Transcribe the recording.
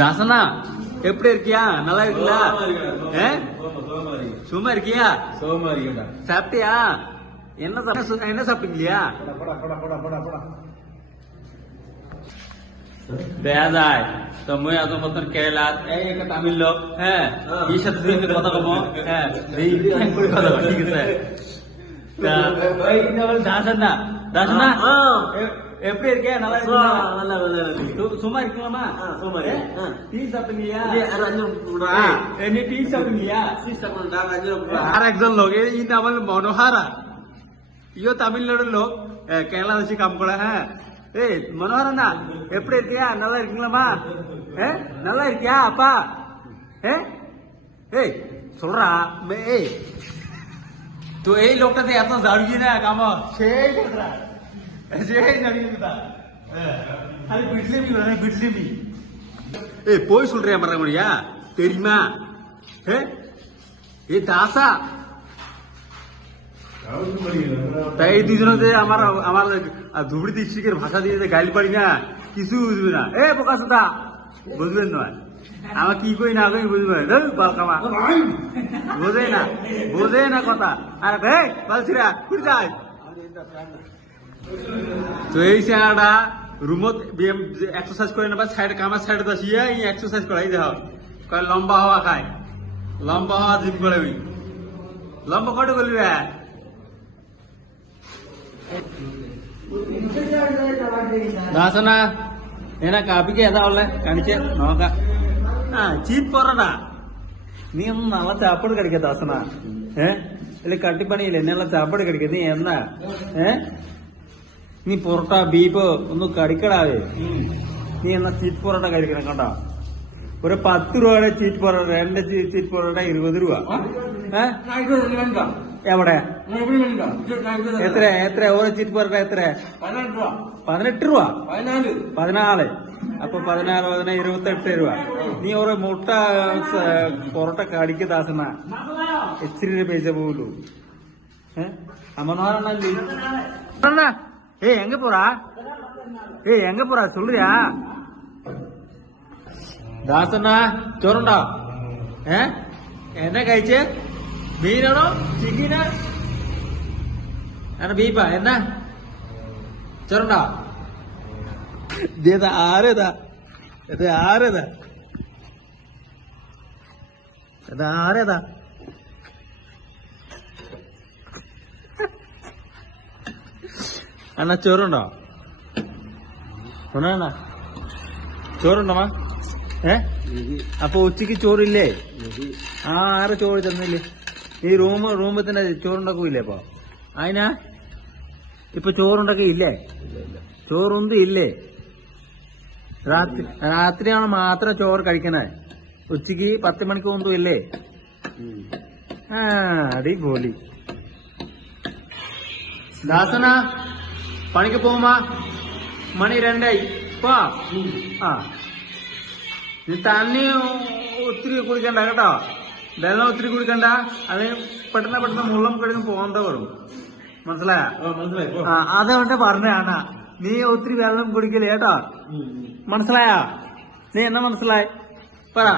தாசனா எப்படி இருக்கியா? நல்லா இருக்குல்ல? சும்மா இருக்கியா? சாப்பிட்டியா? என்ன சாப்பிட்டீங்களா? বেয়াদায় তো মই আজ মতন কেরালাত এই একটা তামিল লোক হ্যাঁ এই সাথে তুমি কথা কমো হ্যাঁ এই করে কথা ঠিক আছে তা ওই দাসনা দাসনা எப்படி இருக்கே? நல்லா இருக்கா? நல்லா சும்மா இருக்கலாமா? சும்மா டீ சாப்பிட்டீங்களா? நீ டீ சாப்பிட்டீங்களா? আর একজন লোক এই নাম হল মনোহারা, ইও তামিলনাড়ুর লোক, কেরালাদেশি কাম করে। হ্যাঁ ஏய் மனோகரண்ணா எப்படி இருக்கியா? நல்லா இருக்கீங்களாமா? நல்லா இருக்கியா அப்பா? ஏய் சொல்றா এই তো এই লোকটাতে এত দাঁড়িয়ে না কাম সেই কথা সেই দাঁড়িয়ে কথা খালি বিটলিমি ஏய் போய் சொல்றியா மறக்கமுடியா? தெரியுமா? এই দাসা তাই এই দুজনে আমার আমার ধুবড়ি ডিস্ট্রিক্টের ভাষা দিয়ে গাইল পারি না, কিছু বুঝবে না। বোকা সুতা বুঝবেন নয়, আমার কি কই না কই বুঝবে না, বালকামা বোঝে না কথা। আর বালছিরা কুড়ি যায় তো এই চেহারাটা রুমত এক্সারসাইজ করে না, সাইড কামার সাইডে বসিয়ে এক্সারসাইজ করাই দেওয়া কয় লম্বা হওয়া খায়, লম্বা হওয়া জিম করে লম্বা কটে করলি রে ദാസന ഏനാ കാപ്പിക്ക് ഏതാ ഉള്ളേ? കാണിച്ചേ നോക്കാം. ചീപ്പ് പൊറോട്ട. നീ ഒന്നും നല്ല ചാപ്പാട് കഴിക്ക ദാസന. അല്ലെ കട്ടിപ്പണിയില്ല, എന്നുള്ള ചാപ്പാട് കഴിക്ക. നീ എന്നാ നീ പൊറോട്ട ബീഫ് ഒന്നും കടിക്കടാവേ. നീ എന്നാ ചീറ്റ് പൊറോട്ട കഴിക്കണം കേട്ടോ. ഒരു 10 രൂപയുടെ ചീറ്റ് പൊറോട്ട, 2 ചീറ്റ് പൊറോട്ട 20 രൂപ. എവിടെ എത്ര ഓരോ ചീറ്റ് പൊറോട്ട എത്ര? 18 രൂപ. 14. അപ്പൊ 14, 28 രൂപ. നീ ഓരോ മുട്ട പൊറോട്ട കടിക്ക് ദാസന, ഇച്ചിരി പൈസ പോകൂ. അമ്മ எங்க போறா? எங்க போறா சொல்றியா? ദാസനാ ചോറുണ്ടോ? എന്നാ കഴിച്ചേ? മീനാണോ ചിക്കനാ ബീഫാ? എന്നാ ചോറുണ്ടോ? ആരേതാ ഇത്? ആരേതാ? അണ്ണാ ചോറുണ്ടോ? ഒന്നാ ചോറുണ്ടോമാ? അപ്പൊ ഉച്ചക്ക് ചോറില്ലേ? ആരെ ചോറ് തന്നില്ലേ? ഈ റൂമിൽ തന്നെ ചോറുണ്ടാക്കൂല്ലേ? അപ്പൊ അതിനാ ഇപ്പൊ ചോറുണ്ടാക്കി ഇല്ലേ? ചോറൊന്നും ഇല്ലേ? രാത്രിയാണ് മാത്രം ചോറ് കഴിക്കണേ. ഉച്ചക്ക് 10 മണിക്ക് ഒന്നും ഇല്ലേ? അടിപൊളി. ദാസന പണിക്ക് പോകുമാ? മണി 2 പോ. നീ തണ്ണി ഒത്തിരി കുടിക്കണ്ട കേട്ടോ, വെള്ളം ഒത്തിരി കുടിക്കണ്ട. അത് പെട്ടെന്ന് മുള്ളം കഴിഞ്ഞ് പോകേണ്ട വരും. മനസ്സിലായ? അതുകൊണ്ട് പറഞ്ഞാണ് നീ ഒത്തിരി വെള്ളം കുടിക്കില്ല കേട്ടോ. മനസ്സിലായ? നീ എന്നാ മനസ്സിലായി പറ.